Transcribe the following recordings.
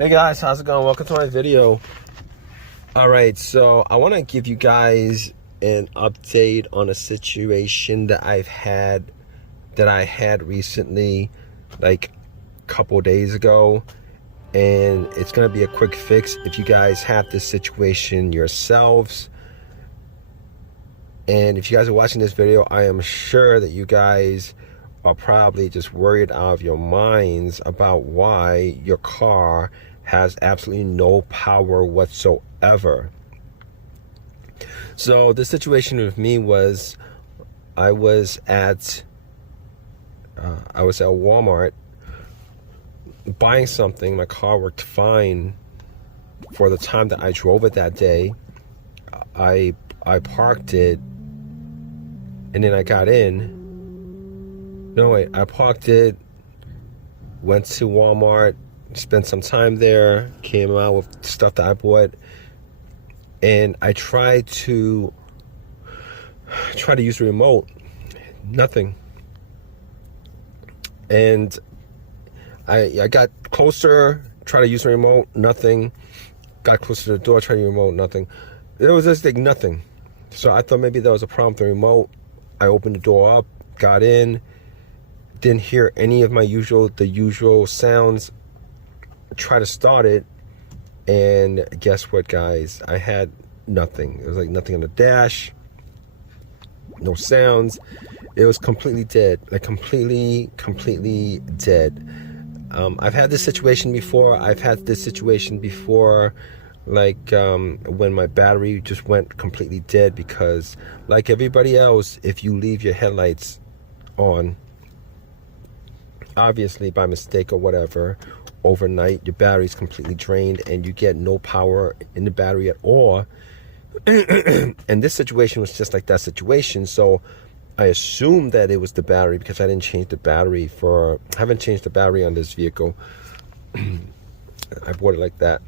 Hey guys, how's it going? Welcome to my video. Alright, so I want to give you guys an update on a situation that I had recently, like a couple days ago, and it's going to be a quick fix if you guys have this situation yourselves. And if you guys are watching this video, I am sure that you guys are probably just worried out of your minds about why your car has absolutely no power whatsoever. So the situation with me was I was at Walmart buying something. My car worked fine for the time that I drove it that day. I parked it, and then I got in. No, wait, I parked it, went to Walmart, spent some time there, came out with stuff that I bought, and I tried to use the remote. Nothing. And I got closer, tried to use the remote, nothing. Got closer to the door, tried to use the remote, nothing. It was just like nothing. So I thought maybe there was a problem with the remote. I opened the door up, got in, didn't hear any of the usual sounds. Try to start it, and guess what, guys? I had nothing. It was like nothing on the dash, no sounds. It was completely dead, like completely dead. I've had this situation before. Like when my battery just went completely dead, because like everybody else, if you leave your headlights on, obviously by mistake or whatever, overnight your battery's completely drained and you get no power in the battery at all. And this situation was just like that situation. So I assumed that it was the battery, because I haven't changed the battery on this vehicle. I bought it like that.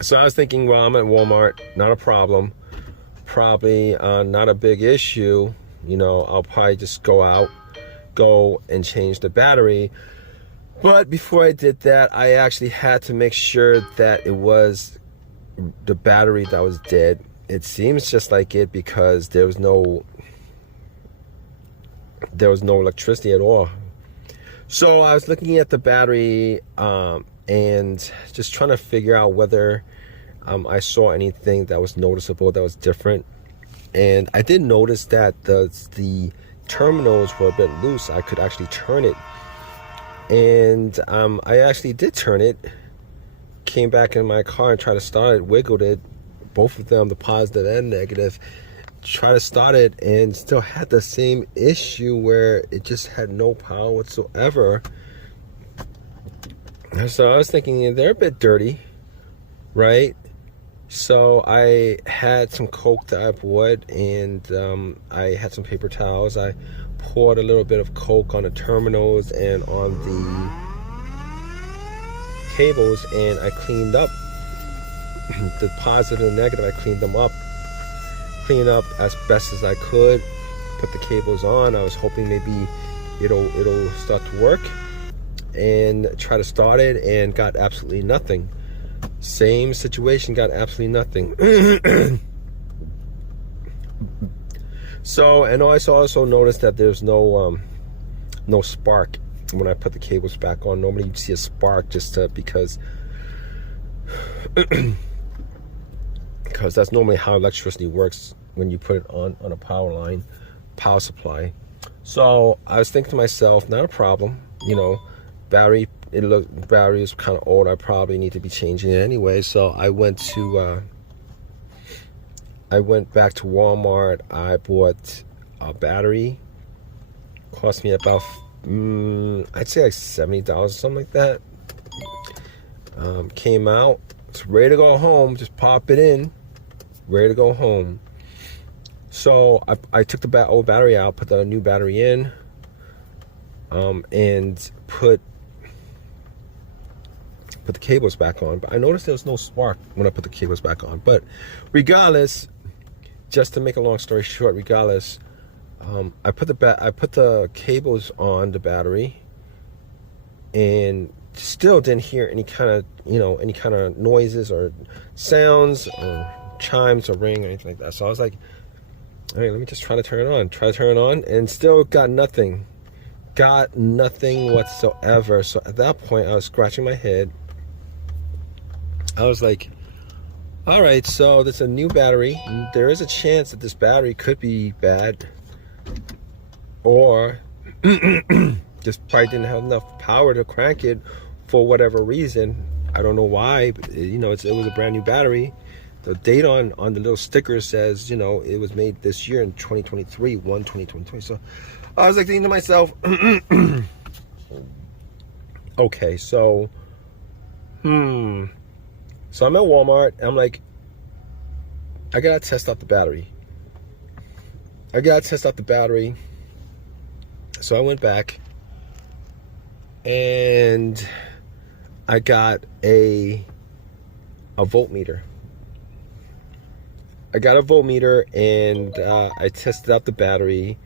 So I was thinking, well, I'm at Walmart, not a problem, probably not a big issue, you know, I'll probably just go and change the battery. But before I did that, I actually had to make sure that it was the battery that was dead. It seems just like it, because there was no electricity at all. So I was looking at the battery and just trying to figure out whether I saw anything that was noticeable, that was different. And I did notice that the terminals were a bit loose. I could actually turn it. And I actually did turn it, came back in my car and tried to start it, wiggled it, both of them, the positive and negative, tried to start it, and still had the same issue where it just had no power whatsoever. So I was thinking, they're a bit dirty, right? So I had some Coke that I bought, and I had some paper towels. I poured a little bit of Coke on the terminals and on the cables, and I cleaned up the positive and negative. I cleaned them up, as best as I could, put the cables on. I was hoping maybe it'll start to work, and try to start it, and got absolutely nothing. Same situation, got absolutely nothing. So, and I also noticed that there's no spark when I put the cables back on. Normally you'd see a spark just because that's normally how electricity works when you put it on a power supply. So I was thinking to myself, not a problem, you know, battery is kind of old. I probably need to be changing it anyway. So I went back to Walmart. I bought a battery. Cost me about I'd say like $70 or something like that. Came out, it's ready to go home. Just pop it in, ready to go home. So I took the old battery out, put the new battery in, and put the cables back on. But I noticed there was no spark when I put the cables back on. But regardless, just to make a long story short, regardless, I put the cables on the battery, and still didn't hear any kind of, any kind of noises or sounds or chimes or ring or anything like that. So I was like, all right, let me just try to turn it on, and still got nothing whatsoever. So at that point, I was scratching my head. I was like, all right, so there's a new battery. There is a chance that this battery could be bad, or just probably didn't have enough power to crank it for whatever reason. I don't know why, but it was a brand new battery. The date on the little sticker says, it was made this year in 2023, 2023. So I was like thinking to myself, okay, so, so I'm at Walmart, and I'm like, I gotta test out the battery. So I went back, and I got a voltmeter. And I tested out the battery,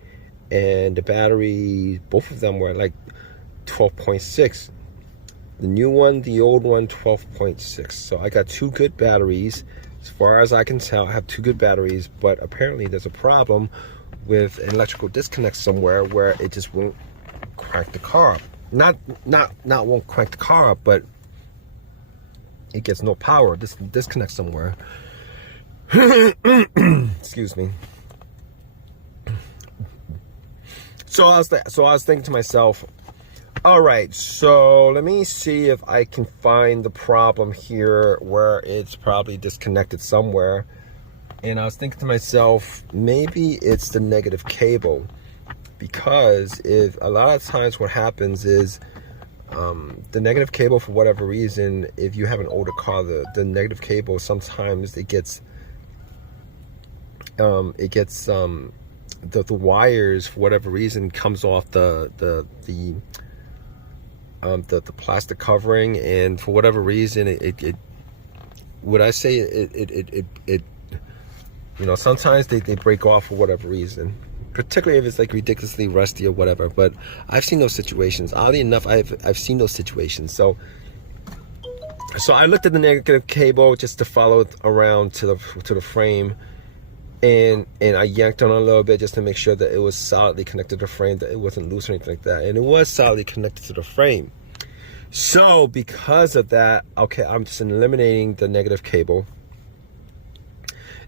and the battery, both of them were like 12.6. The new one, the old one, 12.6. So I got two good batteries. As far as I can tell, I have two good batteries, but apparently there's a problem with an electrical disconnect somewhere where it just won't crank the car up. Not won't crank the car up, but it gets no power. This disconnect somewhere. Excuse me. So I was thinking to myself, all right, so let me see if I can find the problem here where it's probably disconnected somewhere. And I was thinking to myself, maybe it's the negative cable, because if a lot of times what happens is the negative cable, for whatever reason, if you have an older car, the negative cable, sometimes it gets the wires, for whatever reason, comes off the plastic covering, and for whatever reason it sometimes they break off for whatever reason, particularly if it's like ridiculously rusty or whatever. But I've seen those situations. Oddly enough, I've seen those situations. So I looked at the negative cable just to follow it around to the frame, and I yanked on it a little bit just to make sure that it was solidly connected to the frame, that it wasn't loose or anything like that. And it was solidly connected to the frame. So because of that, okay, I'm just eliminating the negative cable.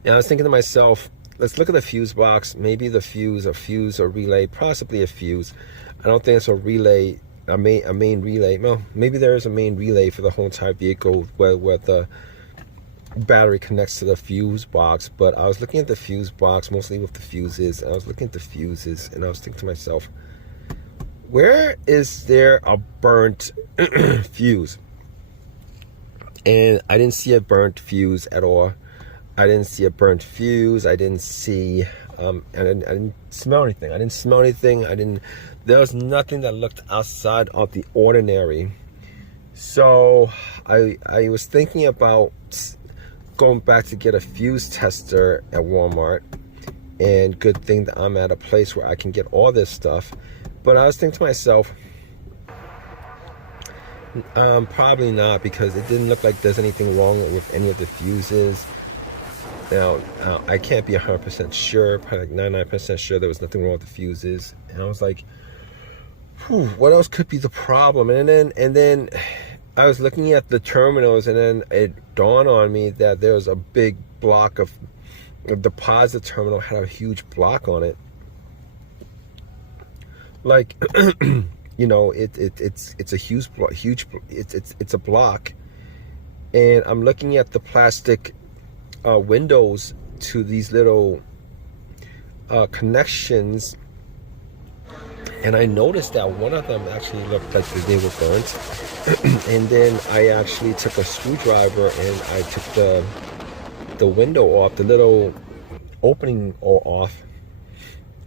And I was thinking to myself, let's look at the fuse box. Maybe the fuse or relay, possibly a fuse. I don't think it's a relay, a main relay. Well, maybe there is a main relay for the whole entire vehicle where the battery connects to the fuse box. But I was looking at the fuse box, mostly with the fuses. I was looking at the fuses, and I was thinking to myself, where is there a burnt fuse? And I didn't see a burnt fuse at all. I didn't see a burnt fuse. I didn't see, I didn't smell anything. There was nothing that looked outside of the ordinary. So I was thinking about going back to get a fuse tester at Walmart, and good thing that I'm at a place where I can get all this stuff. But I was thinking to myself, probably not, because it didn't look like there's anything wrong with any of the fuses. Now, I can't be 100% sure, probably like 99% sure there was nothing wrong with the fuses. And I was like, what else could be the problem? And then I was looking at the terminals, and then it dawned on me that there was a big block of the deposit terminal had a huge block on it. Like, it's a huge it's a block. And I'm looking at the plastic windows to these little connections, and I noticed that one of them actually looked like they were burnt. And then I actually took a screwdriver and I took the window off, the little opening off,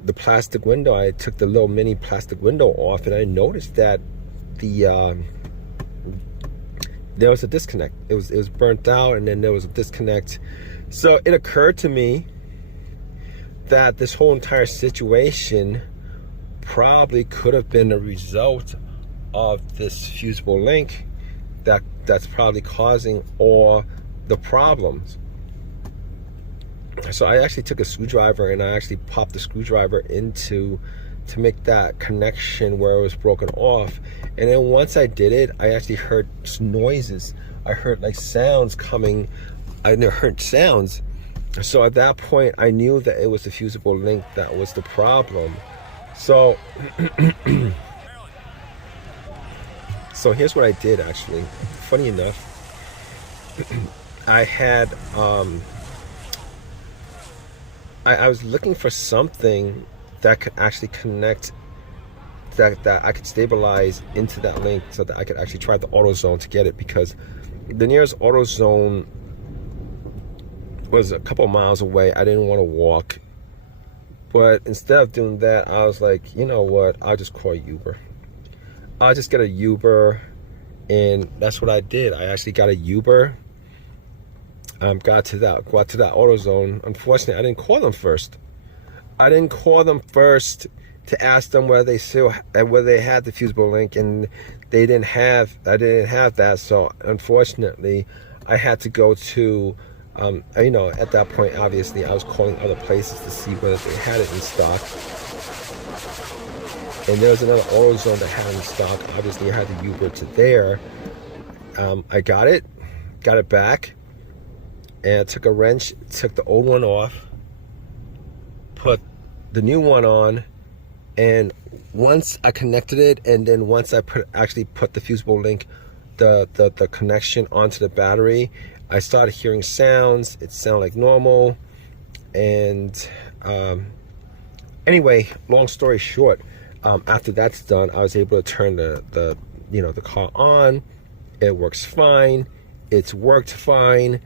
the plastic window. I took the little mini plastic window off, and I noticed that there was a disconnect. It was burnt out, and then there was a disconnect. So it occurred to me that this whole entire situation probably could have been a result of this fusible link that's probably causing all the problems. So I actually took a screwdriver and I actually popped the screwdriver into to make that connection where it was broken off. And then once I did it, I actually heard noises. I heard like sounds coming. I heard sounds. So at that point, I knew that it was the fusible link that was the problem. So, so here's what I did actually. Funny enough, I had, I was looking for something that could actually connect, that I could stabilize into that link so that I could actually try the AutoZone to get it, because the nearest AutoZone was a couple miles away. I didn't want to walk. But instead of doing that, I was like, you know what? I'll just call Uber. I'll just get a Uber. And that's what I did. I actually got a Uber. Got to that AutoZone. Unfortunately, I didn't call them first. I didn't call them first to ask them whether they had the fusible link, and I didn't have that. So unfortunately, I had to go to, you know, at that point, obviously, I was calling other places to see whether they had it in stock. And there was another AutoZone that had it in stock. Obviously, I had the Uber to there. I got it back, and I took a wrench, took the old one off, put the new one on, and once I connected it, and then once I actually put the fusible link, the connection onto the battery, I started hearing sounds. It sounded like normal. And anyway, long story short, after that's done, I was able to turn the car on. It works fine. It's worked fine,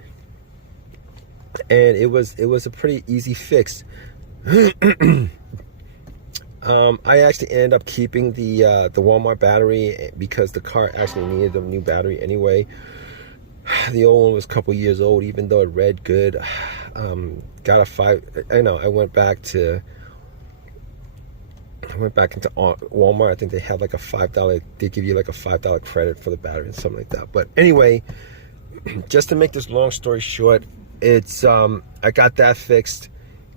and it was a pretty easy fix. I actually ended up keeping the Walmart battery because the car actually needed a new battery anyway. The old one was a couple years old, even though it read good. Got a 5. I know. I went back into Walmart. I think they had like a $5. They give you like a $5 credit for the battery and something like that. But anyway, just to make this long story short, it's I got that fixed,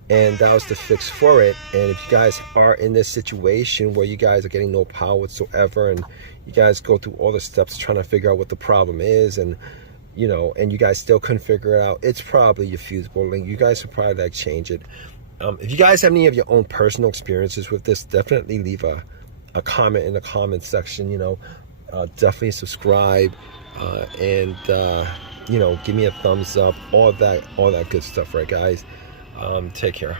and that was the fix for it. And if you guys are in this situation where you guys are getting no power whatsoever, and you guys go through all the steps trying to figure out what the problem is, and you know, and you guys still couldn't figure it out, it's probably your fusible link. You guys should probably like change it. If you guys have any of your own personal experiences with this, definitely leave a comment in the comment section. You know, definitely subscribe, and you know, give me a thumbs up, all that good stuff, right guys? Take care.